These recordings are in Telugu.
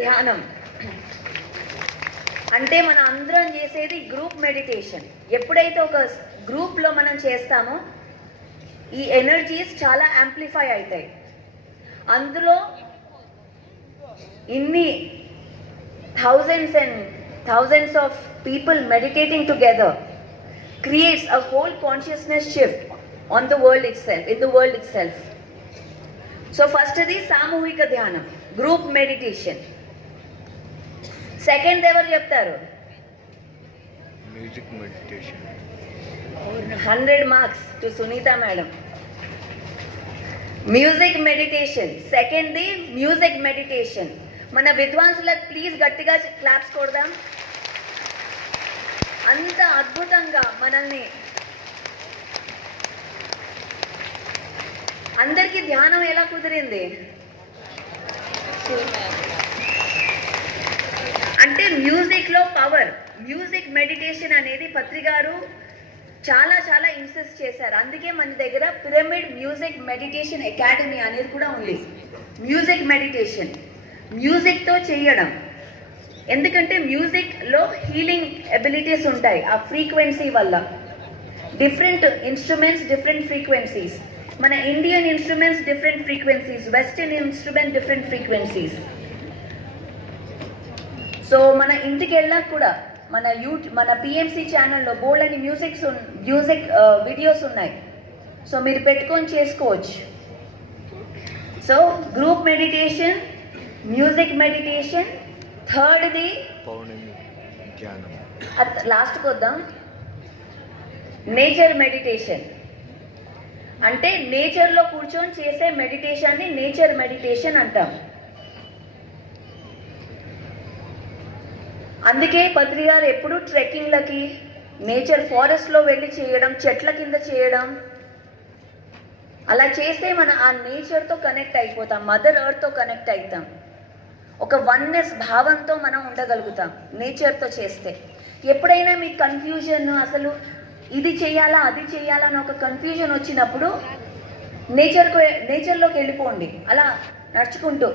ధ్యానం అంటే మన అందరం చేసేది గ్రూప్ మెడిటేషన్. ఎప్పుడైతే ఒక గ్రూప్లో మనం చేస్తామో ఈ ఎనర్జీస్ చాలా యాంప్లిఫై అవుతాయి. అందులో ఇన్ని thousands and thousands of people meditating together creates a whole consciousness shift on the world itself, in the world itself. So first is samuhika dhyanam, group meditation. Second evaru cheptaru? Music meditation. 100 marks to Sunita madam. Music meditation. Second the music meditation. Mana vidwansulak please gattiga claps kodam. అంత అద్భుతంగా మనల్ని అందరికీ ధ్యానం ఎలా కుదిరింది అంటే మ్యూజిక్లో పవర్. మ్యూజిక్ మెడిటేషన్ అనేది పత్రి గారు చాలా చాలా ఇన్సిస్ట్ చేశారు. అందుకే మన దగ్గర పిరమిడ్ మ్యూజిక్ మెడిటేషన్ అకాడమీ అనేది కూడా ఉంది. మ్యూజిక్ మెడిటేషన్ మ్యూజిక్తో చేయడం, ఎందుకంటే మ్యూజిక్లో హీలింగ్ ఎబిలిటీస్ ఉంటాయి. ఆ ఫ్రీక్వెన్సీ వల్ల డిఫరెంట్ ఇన్స్ట్రుమెంట్స్ డిఫరెంట్ ఫ్రీక్వెన్సీస్. మన Indian instruments different frequencies, western instrument different frequencies. So మన ఇంటికి వెళ్ళాక కూడా మన పిఎంసి ఛానల్లో బోల్డ్ అని మ్యూజిక్ వీడియోస్ ఉన్నాయి. సో మీరు పెట్టుకొని చేసుకోవచ్చు. So group meditation, music meditation. థర్డ్ది లాస్ట్కి వద్దాం, నేచర్ మెడిటేషన్. అంటే నేచర్లో కూర్చొని చేసే మెడిటేషన్ని నేచర్ మెడిటేషన్ అంటాం. అందుకే పత్రి గారు ఎప్పుడు ట్రెక్కింగ్లకి నేచర్ ఫారెస్ట్లో వెళ్ళి చేయడం, చెట్ల కింద చేయడం, అలా చేస్తే మన ఆ నేచర్తో కనెక్ట్ అయిపోతాం, మదర్ ఎర్త్తో కనెక్ట్ అవుతాం. ఒక వన్నెస్ భావంతో మనం ఉండగలుగుతాం నేచర్తో చేస్తే. ఎప్పుడైనా మీకు కన్ఫ్యూజన్, అసలు ఇది చేయాలా అది చేయాలా అని ఒక కన్ఫ్యూజన్ వచ్చినప్పుడు నేచర్లోకి వెళ్ళిపోండి. అలా నడుచుకుంటూ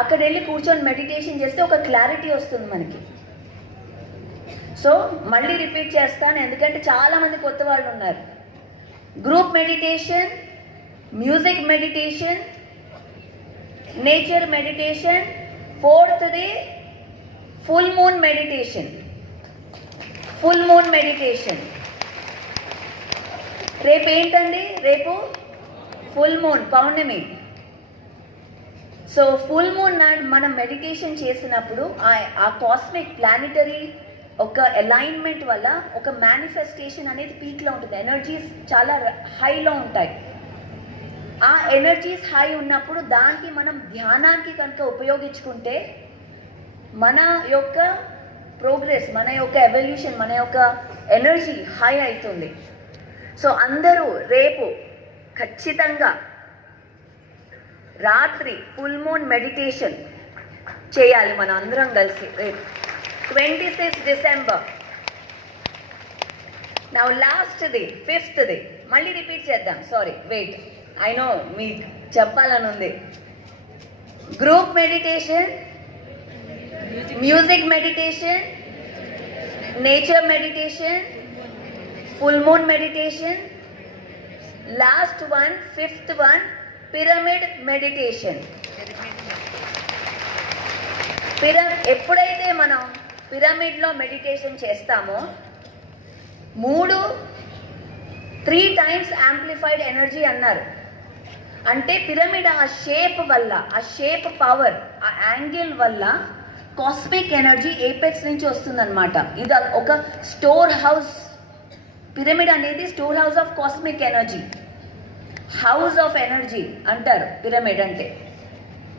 అక్కడ వెళ్ళి కూర్చొని మెడిటేషన్ చేస్తే ఒక క్లారిటీ వస్తుంది మనకి. సో మళ్ళీ రిపీట్ చేస్తాను, ఎందుకంటే చాలామంది కొత్త వాళ్ళు ఉన్నారు. Group meditation, music meditation, nature meditation. ఫోర్త్ది full moon meditation. Full moon meditation రేపు ఏంటండి? రేపు ఫుల్ మూన్, పౌర్ణమి. సో ఫుల్ మూన్ నాడు మనం మెడిటేషన్ చేసినప్పుడు ఆ కాస్మిక్ ప్లానిటరీ ఒక అలైన్మెంట్ వల్ల ఒక మేనిఫెస్టేషన్ అనేది పీక్లో ఉంటుంది. ఎనర్జీస్ చాలా హైలో ఉంటాయి. ఆ ఎనర్జీస్ హై ఉన్నప్పుడు దానికి మనం ధ్యానానికి కనుక ఉపయోగించుకుంటే మన యొక్క ప్రోగ్రెస్, మన యొక్క ఎవల్యూషన్, మన యొక్క ఎనర్జీ హై అవుతుంది. సో అందరూ రేపు ఖచ్చితంగా రాత్రి ఫుల్ మూన్ మెడిటేషన్ చేయాలి మనం అందరం కలిసి. రేపు 26 డిసెంబర్. నా లాస్ట్ది 5th మళ్ళీ రిపీట్ చేద్దాం. సారీ వెయిట్, ఐ నో మీకు చెప్పాలని ఉంది. Group meditation, music meditation, nature meditation, full moon meditation, last one 5th one pyramid meditation. ఎప్పుడైతే మనం పిరమిడ్లో మెడిటేషన్ చేస్తామో 3 times యాంప్లిఫైడ్ ఎనర్జీ అన్నారు. అంటే పిరమిడ్ ఆ షేప్ వల్ల, ఆ షేప్ పవర్, ఆ యాంగిల్ వల్ల కాస్మిక్ ఎనర్జీ ఏపెక్స్ నుంచి వస్తుందన్నమాట. ఇది ఒక స్టోర్ హౌస్. పిరమిడ్ అనేది store house of cosmic energy, house of energy అంటారు పిరమిడ్ అంటే.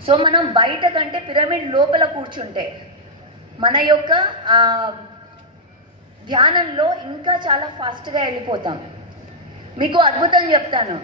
సో మనం బయట కంటే పిరమిడ్ లోపల కూర్చుంటే మన యొక్క ధ్యానంలో ఇంకా చాలా ఫాస్ట్గా వెళ్ళిపోతాం. మీకు అద్భుతం చెప్తాను.